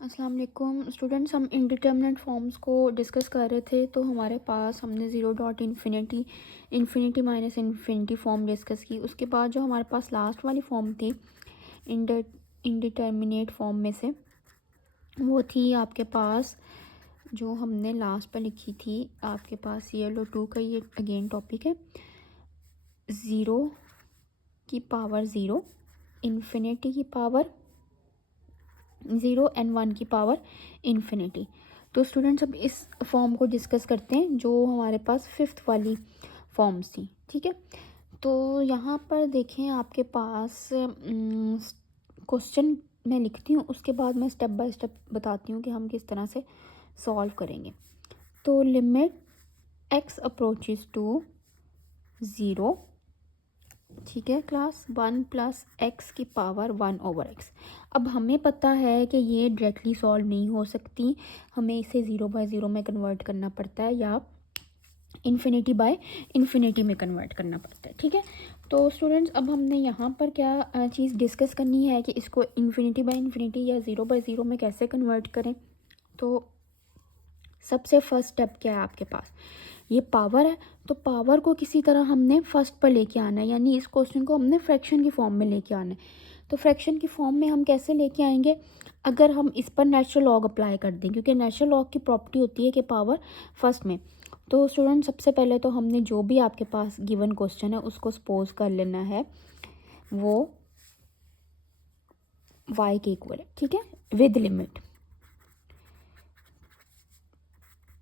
अस्सलाम वालेकुम स्टूडेंट्स, हम इंडिटरमिनेट फॉर्म्स को डिस्कस कर रहे थे। तो हमारे पास हमने zero dot infinity, infinity minus infinity form discuss की। उसके बाद जो हमारे पास लास्ट वाली फॉर्म थी इंडिटरमिनेट फॉर्म में से, वो थी आपके पास जो हमने लास्ट पर लिखी थी। आपके पास CLO2 का ये अगेन टॉपिक है। ज़ीरो की पावर ज़ीरो, इन्फिनिटी की पावर ज़ीरो एंड वन की पावर इन्फिनिटी। तो स्टूडेंट्स अब इस फॉर्म को डिस्कस करते हैं जो हमारे पास फिफ्थ वाली फॉर्म्स थी। ठीक है, तो यहाँ पर देखें आपके पास क्वेश्चन मैं लिखती हूँ, उसके बाद मैं स्टेप बाय स्टेप बताती हूँ कि हम किस तरह से सॉल्व करेंगे। तो limit x approaches to zero, ठीक है क्लास, वन प्लस एक्स की पावर वन ओवर एक्स। अब हमें पता है कि ये डायरेक्टली सॉल्व नहीं हो सकती, हमें इसे ज़ीरो बाय ज़ीरो में कन्वर्ट करना पड़ता है या इन्फिनिटी बाय इन्फिनिटी में कन्वर्ट करना पड़ता है। ठीक है, तो स्टूडेंट्स अब हमने यहाँ पर क्या चीज़ डिस्कस करनी है कि इसको इन्फिनिटी बाय इन्फिनिटी या ज़ीरो बाय ज़ीरो में कैसे कन्वर्ट करें। तो सबसे फर्स्ट स्टेप क्या है आपके पास, ये पावर है, तो पावर को किसी तरह हमने फर्स्ट पर लेके आना है, यानी इस क्वेश्चन को हमने फ्रैक्शन की फॉर्म में लेके आना है। तो फ्रैक्शन की फॉर्म में हम कैसे लेके आएंगे, अगर हम इस पर नेचुरल लॉग अप्लाई कर दें, क्योंकि नेचुरल लॉग की प्रॉपर्टी होती है कि पावर फर्स्ट में। तो स्टूडेंट सबसे पहले तो हमने जो भी आपके पास गिवन क्वेश्चन है उसको सपोज कर लेना है वो y के इक्वल है। ठीक है, विद लिमिट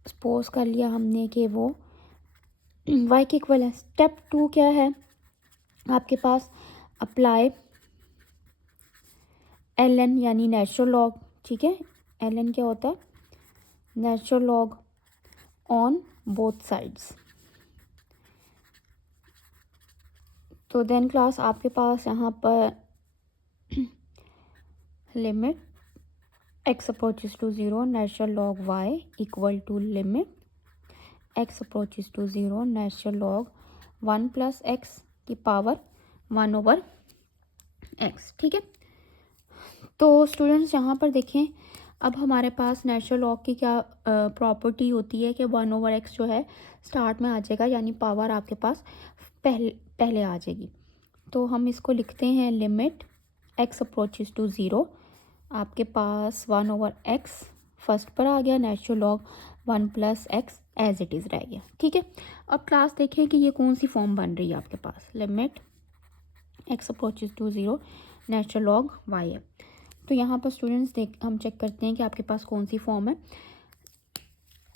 सपोज कर लिया हमने कि वो y के इक्वल है। स्टेप टू क्या है आपके पास, अप्लाई ln यानी नेचुरल लॉग। ठीक है, ln क्या होता है, natural log on both sides. तो देन क्लास आपके पास यहाँ पर limit x approaches to zero natural log y equal to limit x approaches to zero natural log one plus x की पावर वन ओवर एक्स। ठीक है, तो students यहाँ पर देखें, अब हमारे पास नेचुरल लॉग की क्या प्रॉपर्टी होती है कि वन ओवर एक्स जो है स्टार्ट में आ जाएगा, यानी पावर आपके पास पहले आ जाएगी। तो हम इसको लिखते हैं limit x approaches to zero, आपके पास वन ओवर एक्स फर्स्ट पर आ गया, natural log one plus x as it is रह गया। ठीक है, अब क्लास देखें कि ये कौन सी फॉर्म बन रही है आपके पास, limit x approaches to zero natural log y है। तो यहाँ पर स्टूडेंट्स हम चेक करते हैं कि आपके पास कौन सी फॉर्म है,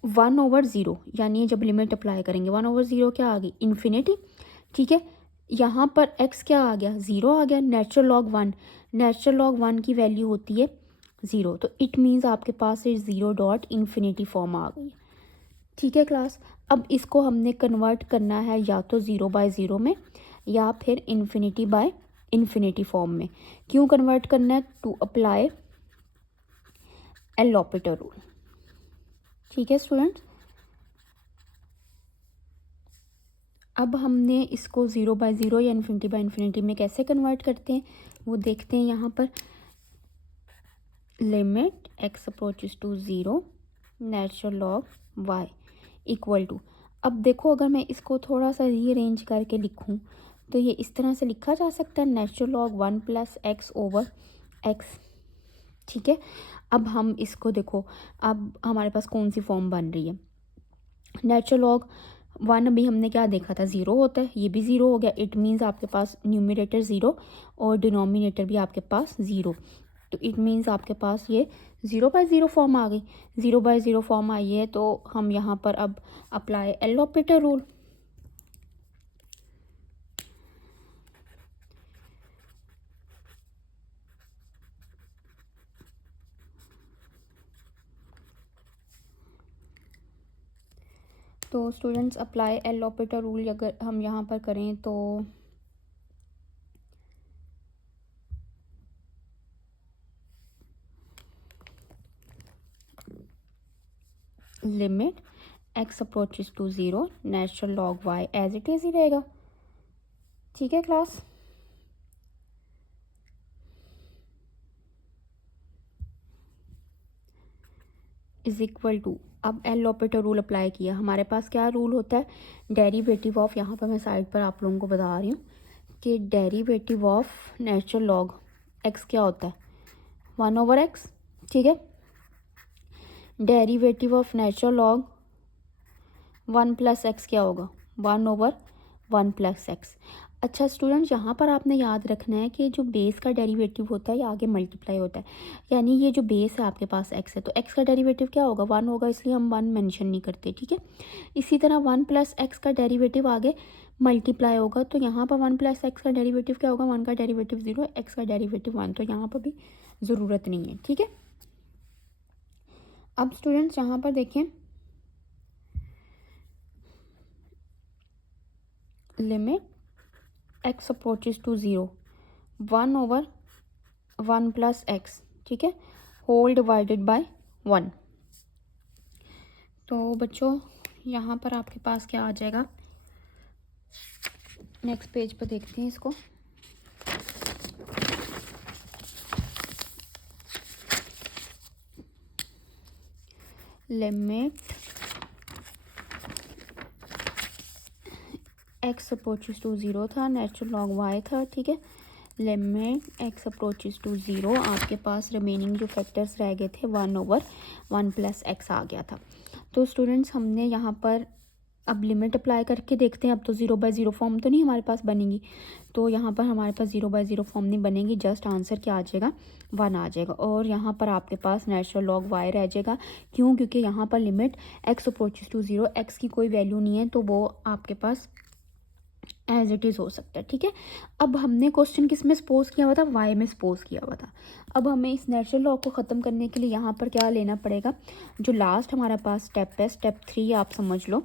वन ओवर ज़ीरो, यानी जब लिमिट अप्लाई करेंगे वन ओवर ज़ीरो क्या आ गई, इन्फिनिटी। ठीक है, यहाँ पर x क्या आ गया, ज़ीरो आ गया, natural log one, natural log one की वैल्यू होती है ज़ीरो, तो इट मीन्स आपके पास ज़ीरो डॉट इन्फिनिटी फॉर्म आ गई। ठीक है क्लास, अब इसको हमने कन्वर्ट करना है या तो ज़ीरो बाय ज़ीरो में या फिर इन्फिनिटी बाय इन्फिनिटी फॉर्म में। क्यों कन्वर्ट करना है, टू अप्लाई एल रूल। ठीक है स्टूडेंट्स, अब हमने इसको ज़ीरो बाय ज़ीरो या इन्फिनिटी बाय इन्फिनिटी में कैसे कन्वर्ट करते हैं वो देखते हैं। यहाँ पर limit x approaches to zero natural log y equal to, अब देखो अगर मैं इसको थोड़ा सा रीअरेंज करके लिखूँ तो ये इस तरह से लिखा जा सकता है, natural log one plus x over x. ठीक है, अब हम इसको देखो, अब हमारे पास कौन सी फॉर्म बन रही है, नेचुरल लॉग वन अभी हमने क्या देखा था, ज़ीरो होता है, ये भी ज़ीरो हो गया, इट मीन्स आपके पास न्यूमरेटर ज़ीरो और डिनोमिनेटर भी आपके पास ज़ीरो, तो इट मीन्स आपके पास ये ज़ीरो बाय ज़ीरो फॉर्म आ गई। ज़ीरो बाय ज़ीरो फॉर्म आई है तो हम यहाँ पर अब अप्लाई एल ऑपरेटर रूल। तो students apply L operator rule अगर हम यहाँ पर करें तो limit x approaches to zero natural log y as it is ही रहेगा। ठीक है क्लास, इज इक्वल टू, अब एल ऑपरेटर रूल अप्लाई किया, हमारे पास क्या रूल होता है, डेरिवेटिव ऑफ, यहाँ पर मैं साइड पर आप लोगों को बता रही हूँ कि derivative of natural log x क्या होता है, 1/x, ठीक है। Derivative of natural log 1 + x क्या होगा, 1/1 + x। अच्छा स्टूडेंट्स, यहाँ पर आपने याद रखना है कि जो बेस का डेरिवेटिव होता है ये आगे मल्टीप्लाई होता है, यानी ये जो बेस है आपके पास x है तो x का डेरिवेटिव क्या होगा, 1 होगा, इसलिए हम 1 मेंशन नहीं करते, ठीक है। इसी तरह 1 + x का डेरिवेटिव आगे मल्टीप्लाई होगा, तो यहाँ पर 1 + x का डेरिवेटिव क्या होगा, 1 का डेरिवेटिव 0, x का डेरिवेटिव 1, तो यहाँ पर भी ज़रूरत नहीं है, ठीक है। अब स्टूडेंट्स यहाँ पर देखें, limit x approaches to 0, 1/1 + x, ठीक है, होल डिवाइडेड बाय 1। तो बच्चों यहाँ पर आपके पास क्या आ जाएगा, नेक्स्ट पेज पर देखते हैं इसको। लिमिट x अप्रोचेज टू 0 था, नेचुरल लॉग y था, ठीक है। लिमिट x अप्रोचेज टू 0, आपके पास रिमेनिंग जो फैक्टर्स रह गए थे 1/1 + x आ गया था। तो स्टूडेंट्स हमने यहाँ पर अब लिमिट अप्लाई करके देखते हैं, अब तो 0/0 फॉर्म तो नहीं हमारे पास बनेगी, तो यहाँ पर हमारे पास 0/0 फॉर्म नहीं बनेगी, जस्ट आंसर क्या आ जाएगा, 1 आ जाएगा। और यहाँ पर आपके पास नेचुरल लॉग y रह जाएगा, क्यों, क्योंकि यहाँ पर limit x approaches to 0, x की कोई वैल्यू नहीं है, तो वो आपके पास एज इट इज़ हो सकता है, ठीक है। अब हमने क्वेश्चन किस में सपोज किया हुआ था, वाई में सपोज किया हुआ था। अब हमें इस नेचुरल लॉ को ख़त्म करने के लिए यहाँ पर क्या लेना पड़ेगा, जो लास्ट हमारे पास स्टेप है, स्टेप 3 आप समझ लो,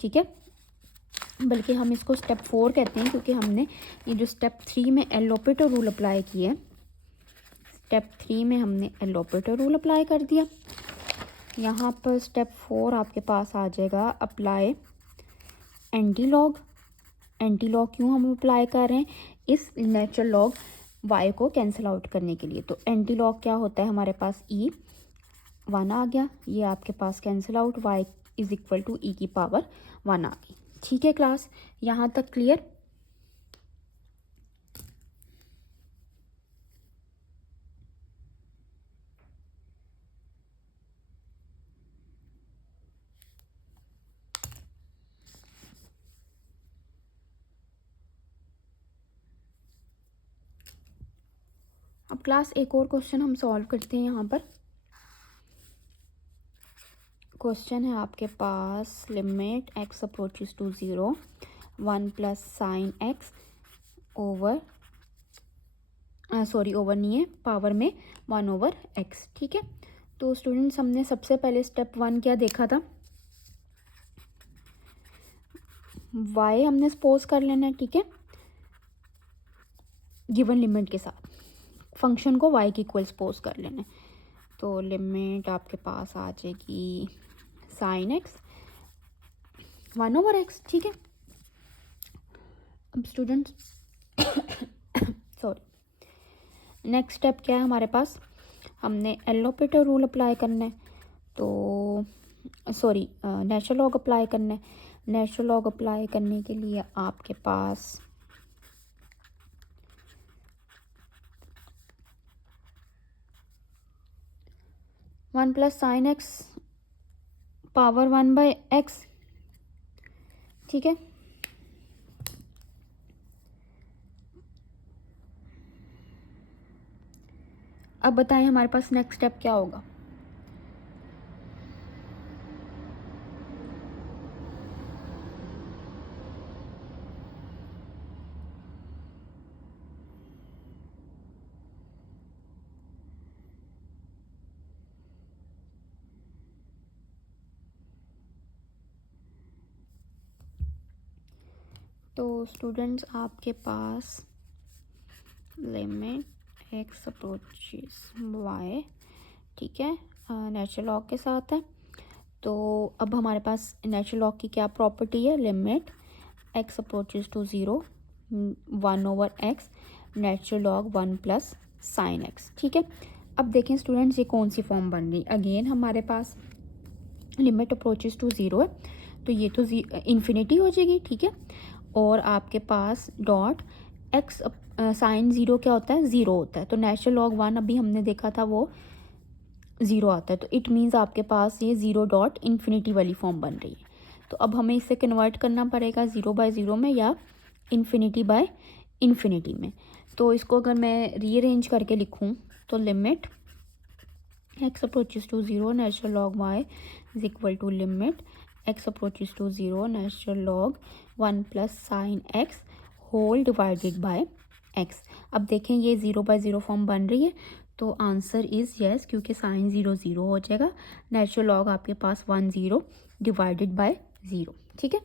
ठीक है, बल्कि हम इसको स्टेप 4 कहते हैं, क्योंकि हमने ये जो स्टेप 3 में एल ऑपरेटर रूल अप्लाई किया है, स्टेप 3 में हमने एल ऑपरेटर रूल अप्लाई कर दिया। यहाँ पर स्टेप 4 आपके पास आ जाएगा, apply anti log. Anti log क्यों हम अप्लाई कर रहे हैं, इस नेचुरल लॉग y को कैंसिल आउट करने के लिए। तो एंटी लॉग क्या होता है, हमारे पास e 1 आ गया, ये आपके पास कैंसिल आउट, y = e की पावर 1 आ गई, ठीक है क्लास, यहाँ तक क्लियर। अब क्लास एक और क्वेश्चन हम सॉल्व करते हैं। यहाँ पर क्वेश्चन है आपके पास, limit x approaches to 0, 1 + sin x over, sorry over नहीं है, पावर में 1/x, ठीक है। तो स्टूडेंट्स हमने सबसे पहले स्टेप 1 क्या देखा था, y हमने सपोज कर लेना है, ठीक है, गिवन लिमिट के साथ फंक्शन को y की इक्वल सपोज कर लेना है। तो लिमिट आपके पास आ जाएगी sin x 1/x, ठीक है। अब स्टूडेंट्स सॉरी, नेक्स्ट स्टेप क्या है हमारे पास, हमने एल ऑपरेटर रूल अप्लाई करना है, तो सॉरी नेचुरल लॉग अप्लाई करना है। नेचुरल लॉग अप्लाई करने के लिए आपके पास one + sin x power 1/x, ठीक है। अब बताएं हमारे पास नेक्स्ट स्टेप क्या होगा, तो स्टूडेंट्स आपके पास लिमिट x अप्रोचेज y, ठीक है, नेचुरल लॉग के साथ है। तो अब हमारे पास नेचुरल लॉग की क्या प्रॉपर्टी है, limit x approaches to 0, 1/x, natural log 1 + sin x, ठीक है। अब देखें स्टूडेंट्स ये कौन सी फॉर्म बन रही, अगेन हमारे पास लिमिट अप्रोचेस टू ज़ीरो है, तो ये तो इन्फिनिटी हो जाएगी, ठीक है। और आपके पास डॉट एक्स साइन ज़ीरो क्या होता है, ज़ीरो होता है, तो नेचुरल लॉग वन अभी हमने देखा था वो ज़ीरो आता है, तो इट मीन्स आपके पास ये ज़ीरो डॉट इन्फिनिटी वाली फॉर्म बन रही है। तो अब हमें इसे कन्वर्ट करना पड़ेगा ज़ीरो बाय ज़ीरो में या इन्फिनिटी बाय इन्फिनिटी में। तो इसको अगर मैं रीअरेंज करके लिखूँ तो limit x approaches to 0 natural log y is equal to limit x approaches to 0 natural log 1 plus sin x whole divided by x। अब देखें ये ज़ीरो बाय ज़ीरो फॉर्म बन रही है, तो आंसर इज़ यस, क्योंकि साइन ज़ीरो ज़ीरो हो जाएगा, नेचुरल लॉग आपके पास 1 ज़ीरो डिवाइडेड बाय ज़ीरो, ठीक है।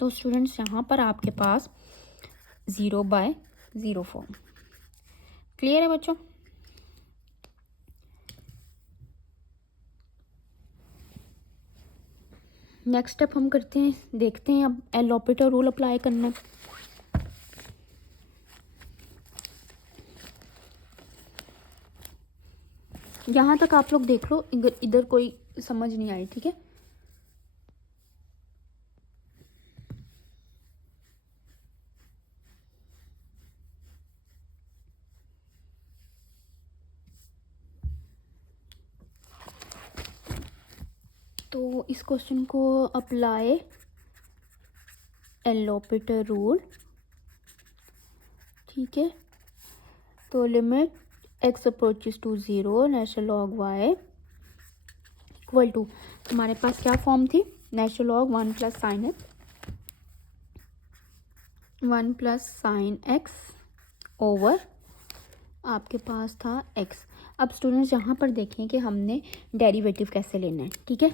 तो स्टूडेंट्स यहाँ पर आपके पास zero by zero form clear है बच्चों। नेक्स्ट स्टेप हम करते हैं, देखते हैं अब एल ऑपरेटर रूल अप्लाई करना है। यहाँ तक आप लोग देख लो, इधर कोई समझ नहीं आई, ठीक है। तो इस क्वेश्चन को अप्लाई एल ऑपरेटर रूल, ठीक है। तो limit x approaches to zero natural log y equal to, हमारे पास क्या फॉर्म थी, natural log 1 plus sine x, 1 plus sine x over आपके पास था x। अब स्टूडेंट्स यहाँ पर देखें कि हमने डेरिवेटिव कैसे लेना है, ठीक है।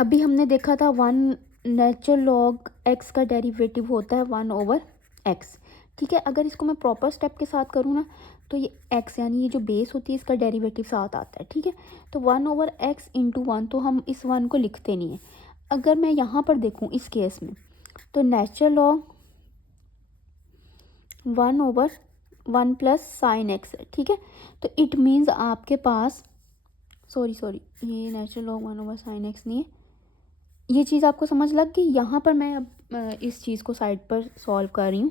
अभी हमने देखा था 1 नेचुरल लॉग x का डेरिवेटिव होता है 1 ओवर x, ठीक है। अगर इसको मैं प्रॉपर स्टेप के साथ करूँ ना, तो ये x यानी ये जो बेस होती है इसका डेरिवेटिव साथ आता है, ठीक है। तो 1 ओवर x इंटू 1, तो हम इस 1 को लिखते नहीं हैं। अगर मैं यहाँ पर देखूँ इस केस में, तो natural log 1 over 1 plus sine x है, ठीक है। तो इट मीन्स आपके पास सॉरी ये natural log 1 over sine x नहीं है, ये चीज़ आपको समझ लग गई। यहाँ पर मैं अब इस चीज़ को साइड पर सॉल्व कर रही हूँ।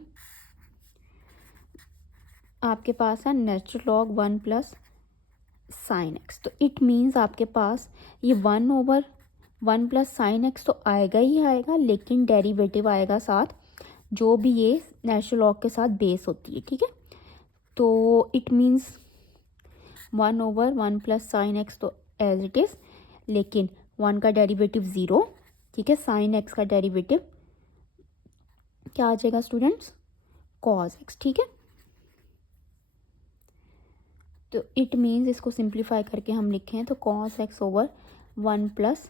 आपके पास है natural log 1 plus sine x, तो इट मीन्स आपके पास ये 1 ओवर 1 प्लस साइन एक्स तो आएगा ही आएगा, लेकिन डेरिवेटिव आएगा साथ, जो भी ये नेचुरल लॉग के साथ बेस होती है, ठीक है। तो it means 1 over 1 plus sine x तो एज इट इज़, लेकिन 1 का डेरिवेटिव ज़ीरो, ठीक है। साइन एक्स का डेरिवेटिव क्या आ जाएगा स्टूडेंट्स, कॉस एक्स, ठीक है। तो इट मीन्स इसको सिंप्लीफाई करके हम लिखें तो cos x over 1 plus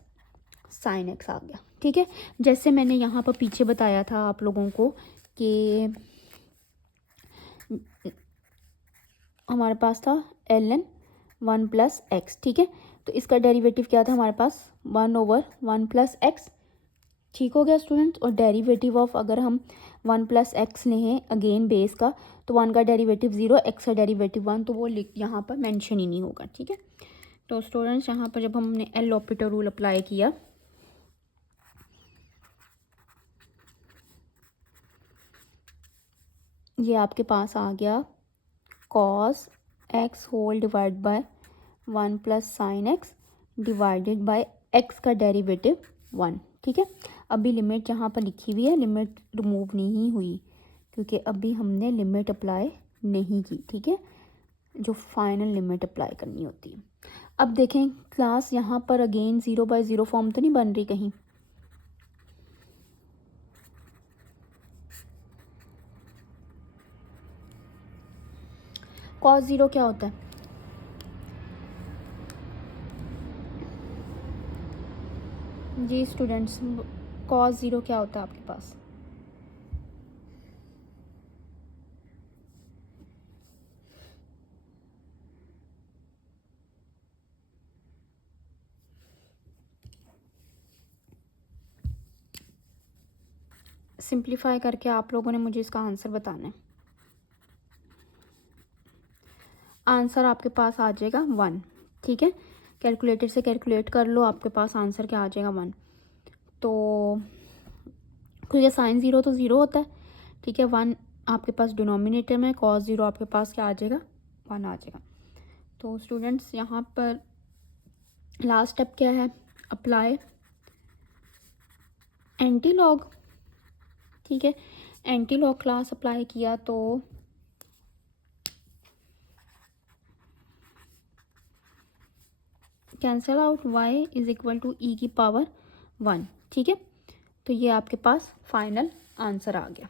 sine x आ गया, ठीक है। जैसे मैंने यहाँ पर पीछे बताया था आप लोगों को कि हमारे पास था ln 1 प्लस एक्स, ठीक है। तो इसका डेरिवेटिव क्या था हमारे पास 1 ओवर 1 प्लस एक्स, ठीक हो गया स्टूडेंट्स। और डेरिवेटिव ऑफ अगर हम 1 प्लस एक्स लें अगेन बेस का, तो 1 का डेरिवेटिव ज़ीरो, एक्स का डेरिवेटिव 1, तो वो यहाँ पर मेंशन ही नहीं होगा, ठीक है। तो स्टूडेंट्स यहाँ पर जब हमने एल ऑपरेटर रूल अप्लाई किया, ये आपके पास आ गया cos x whole divide by 1 plus sine x divided by x का डेरिवेटिव 1, ठीक है। अभी लिमिट यहाँ पर लिखी हुई है, लिमिट रिमूव नहीं हुई क्योंकि अभी हमने लिमिट अप्लाई नहीं की, ठीक है, जो फाइनल लिमिट अप्लाई करनी होती है। अब देखें क्लास, यहाँ पर again zero by zero form तो नहीं बन रही कहीं, कॉस ज़ीरो क्या होता है, जी स्टूडेंट्स, कॉस ज़ीरो क्या होता है आपके पास, सिंप्लीफाई करके आप लोगों ने मुझे इसका आंसर बताना है। आंसर आपके पास आ जाएगा 1, ठीक है। कैलकुलेटर से कैलकुलेट कर लो, आपके पास आंसर क्या आ जाएगा 1। तो क्योंकि साइन 0 तो 0 होता है, ठीक है। 1 आपके पास डिनोमिनेटर में, कॉस 0 आपके पास क्या आ जाएगा 1 आ जाएगा। तो स्टूडेंट्स यहाँ पर लास्ट स्टेप क्या है, अप्लाई एंटी लॉग, ठीक है। एंटी लॉग क्लास अप्लाई किया तो cancel out y is equal to e की पावर 1, ठीक है। तो ये आपके पास फाइनल आंसर आ गया।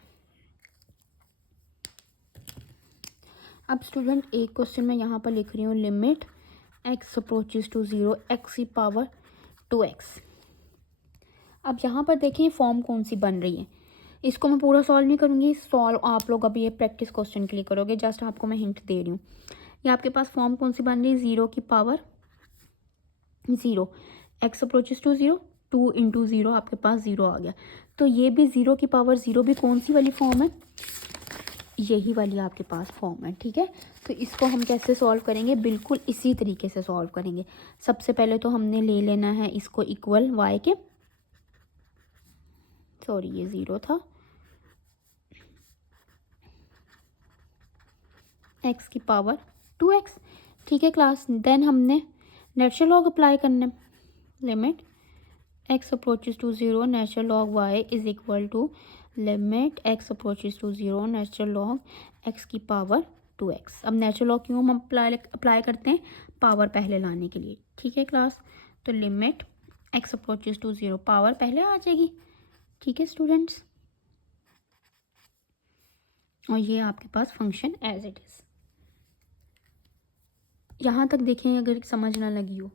अब स्टूडेंट एक क्वेश्चन मैं यहाँ पर लिख रही हूँ, limit x approaches to 0 x की पावर 2x। अब यहाँ पर देखिए फॉर्म कौन सी बन रही है, इसको मैं पूरा सॉल्व नहीं करूँगी, सॉल्व आप लोग अभी ये प्रैक्टिस क्वेश्चन के लिए करोगे, जस्ट आपको मैं हिंट दे रही हूँ। ये आपके पास फॉर्म कौन सी बन रही है, 0 की power 0 x approaches to 0, 2 into 0 आपके पास 0 आ गया। तो ये भी 0 की पावर 0 भी कौन सी वाली फॉर्म है, यही वाली आपके पास फॉर्म है, ठीक है। तो इसको हम कैसे सॉल्व करेंगे, बिल्कुल इसी तरीके से सॉल्व करेंगे। सबसे पहले तो हमने ले लेना है इसको इक्वल y के, सॉरी ये 0 था, x की पावर 2x, ठीक है क्लास। देन हमने नेचुरल लॉग अप्लाई करना है, limit x approaches to 0 natural log y is equal to limit x approaches to 0 natural log x की पावर 2x। अब नेचुरल लॉग क्यों हम अप्लाई करते हैं, पावर पहले लाने के लिए, ठीक है क्लास। तो limit x approaches to 0 power पहले आ जाएगी, ठीक है स्टूडेंट्स। और ये आपके पास फंक्शन एज इट इज़। यहाँ तक देखें अगर समझ ना लगी हो।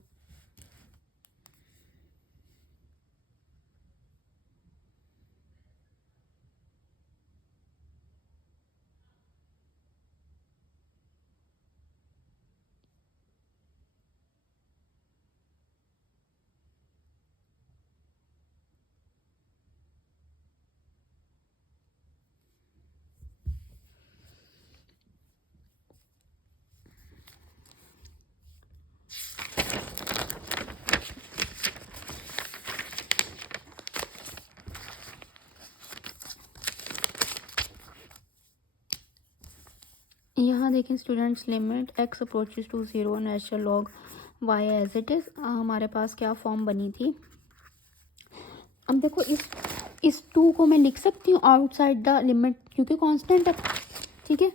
यहाँ देखें students, limit x approaches to 0 natural log y as it is, हमारे पास क्या फॉर्म बनी थी। अब देखो इस 2 को मैं लिख सकती हूँ आउटसाइड द लिमिट, क्योंकि कांस्टेंट है, ठीक है।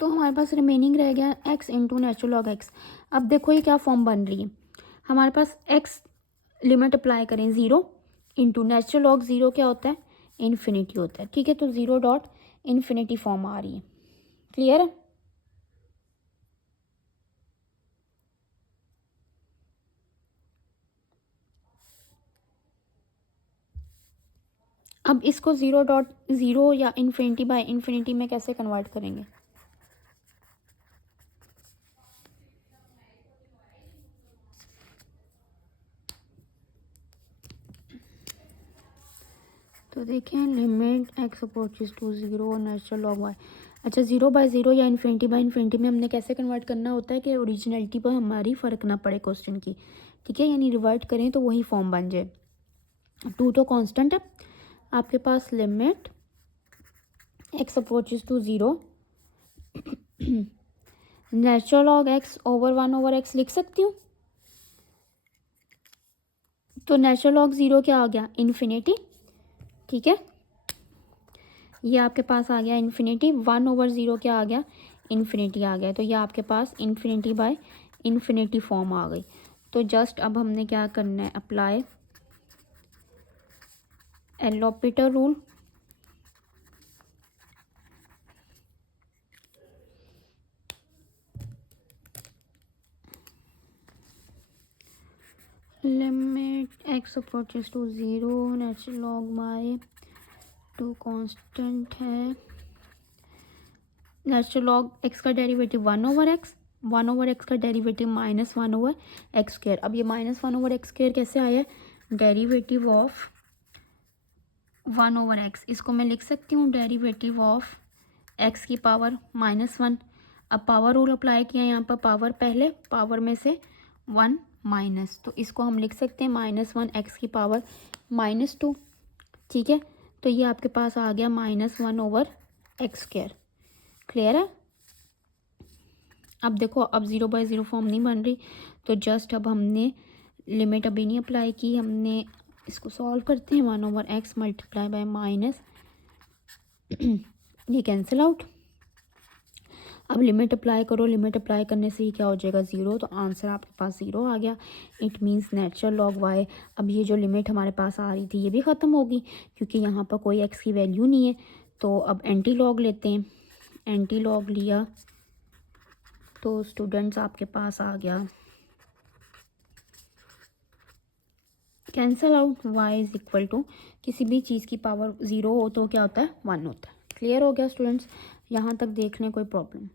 तो हमारे पास रिमेनिंग रह गया x into natural log x। अब देखो ये क्या फॉर्म बन रही है, हमारे पास x लिमिट अप्लाई करें 0 इंटू नेचुरल लॉग 0 क्या होता है, इन्फिनिटी होता है, ठीक है। तो 0 डॉट इन्फिनिटी फॉर्म आ रही है, क्लियर है। अब इसको 0 डॉट 0 या इन्फिनिटी बाय इन्फिनिटी में कैसे कन्वर्ट करेंगे, तो देखें limit x approaches to 0 natural log y। अच्छा 0 बाय 0 या इन्फिनिटी बाय इन्फिनिटी में हमने कैसे कन्वर्ट करना होता है कि ओरिजिनलिटी पर हमारी फ़र्क ना पड़े क्वेश्चन की, ठीक है। यानी रिवर्ट करें तो वही फॉर्म बन जाए। 2 तो कांस्टेंट है आपके पास, limit x approaches to 0 natural log x over 1 over x लिख सकती हूँ। तो नेचुरल लॉग 0 क्या आ गया, इन्फिनिटी, ठीक है। ये आपके पास आ गया इन्फिनिटी, 1 ओवर 0 क्या आ गया, इन्फिनिटी आ गया। तो ये आपके पास इन्फिनिटी बाय इन्फिनिटी फॉर्म आ गई। तो जस्ट अब हमने क्या करना है, apply L'Hopital rule, limit x approaches to 0 natural log y, 2 constant है, नेचुरल लॉग x का derivative 1 over x, 1 over x का derivative minus 1 over x square. अब ये माइनस 1 ओवर एक्स स्क्र कैसे आया, डेरिवेटिव ऑफ 1 ओवर x, इसको मैं लिख सकती हूँ डेरिवेटिव ऑफ x की पावर -1। अब पावर रूल अप्लाई किया, यहाँ पर पावर पहले, पावर में से 1 माइनस, तो इसको हम लिख सकते हैं -1 x की पावर -2, ठीक है। तो ये आपके पास आ गया -1/x²। क्लियर है। अब देखो, अब 0/0 फॉर्म नहीं बन रही, तो जस्ट अब हमने लिमिट अभी नहीं अप्लाई की, हमने इसको सॉल्व करते हैं। 1/x मल्टीप्लाई बाय माइनस, ये कैंसिल आउट। अब लिमिट अप्लाई करो, लिमिट अप्लाई करने से ही क्या हो जाएगा 0, तो आंसर आपके पास 0 आ गया। It means natural log y। अब ये जो लिमिट हमारे पास आ रही थी ये भी ख़त्म होगी, क्योंकि यहाँ पर कोई x की वैल्यू नहीं है। तो अब एंटी लॉग लेते हैं, एंटी लॉग लिया तो स्टूडेंट्स आपके पास आ गया cancel out, y is equal to, किसी भी चीज़ की पावर 0 हो तो क्या होता है 1 होता है। क्लियर हो गया स्टूडेंट्स, यहाँ तक देख लें, कोई प्रॉब्लम।